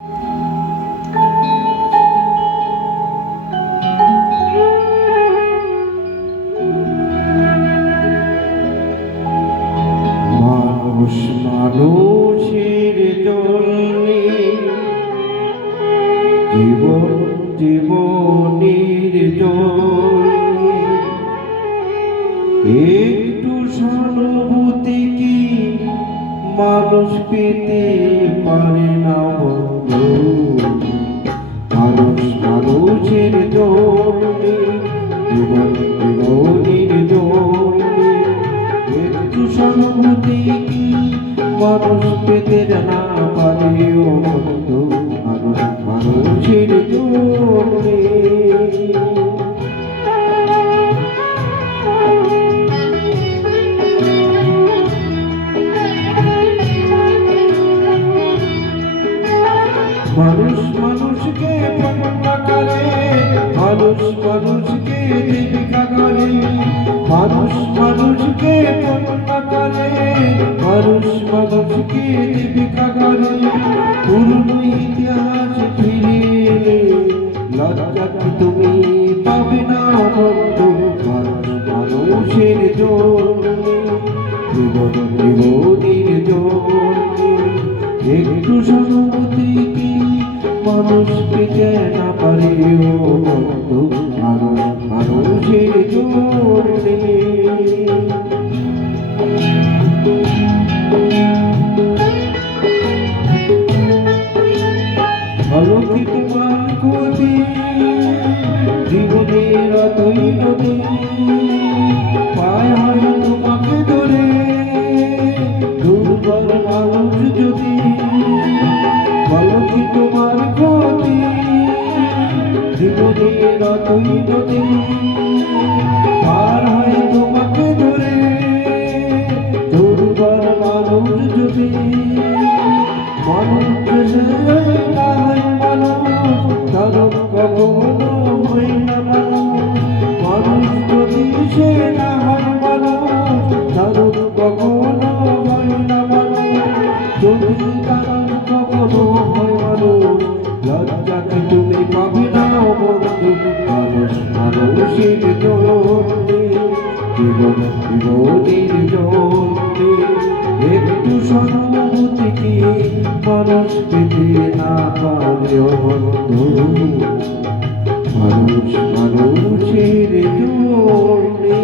মানুষ মানুষের জন্যে জীবন জীবনের জন্যে একটু সহানুভূতি কি মানুষ পেতে পারে না বন্ধু। মানুষ মানুষের জন্যে জীবন জীবনের জন্যে একটু সহানুভূতি কি মানুষ পেতে না পারে ও বন্ধু। মানুষ মানুষের জন্যে মানুষ মানুষকে পণ্য করে, মানুষ মানুষকে জীবিকা করে, মানুষ মানুষকে পণ্য করে, মানুষ মানুষকে জীবিকা করে। পুরনো ইতিহাস ফিরে এলে লজ্জা কি তুমি পাবে না বন্ধু। মানুষ মানুষের জন্যে জীবন জীবনের জন্যে একটু সহানুভূতি কি মানুষ পেতে না পারে ও বন্ধু। মানুষ মানুষের জন্যে ভালো কি তোমার ক্ষতি জীবনের অতই নদী পায় হয় তোমাকে ধরে দুর্বল মানুষ যদি। ভালো কি তোমার ক্ষতি জীবনের অতই নদী পার হয় তোমাকে ধরে দুর্বল মানুষ যদি। মানুষ না হয় মানুষ কারণ কখনো হয় না মানুষ। মানুষ যদি সে না হয় মানুষ কারণ কখনো হয় না মানুষ। যদি কারণ কখনো হয় মানুষ লজ্জা কি তুমি পাবে না বন্ধু। মানুষ মানুষের জন্যে জীবন জীবনের জন্যে একটু সহানুভূতি কি মানুষ পেতে না পারে বন্ধু। মানুষ মানুষের জন্যে।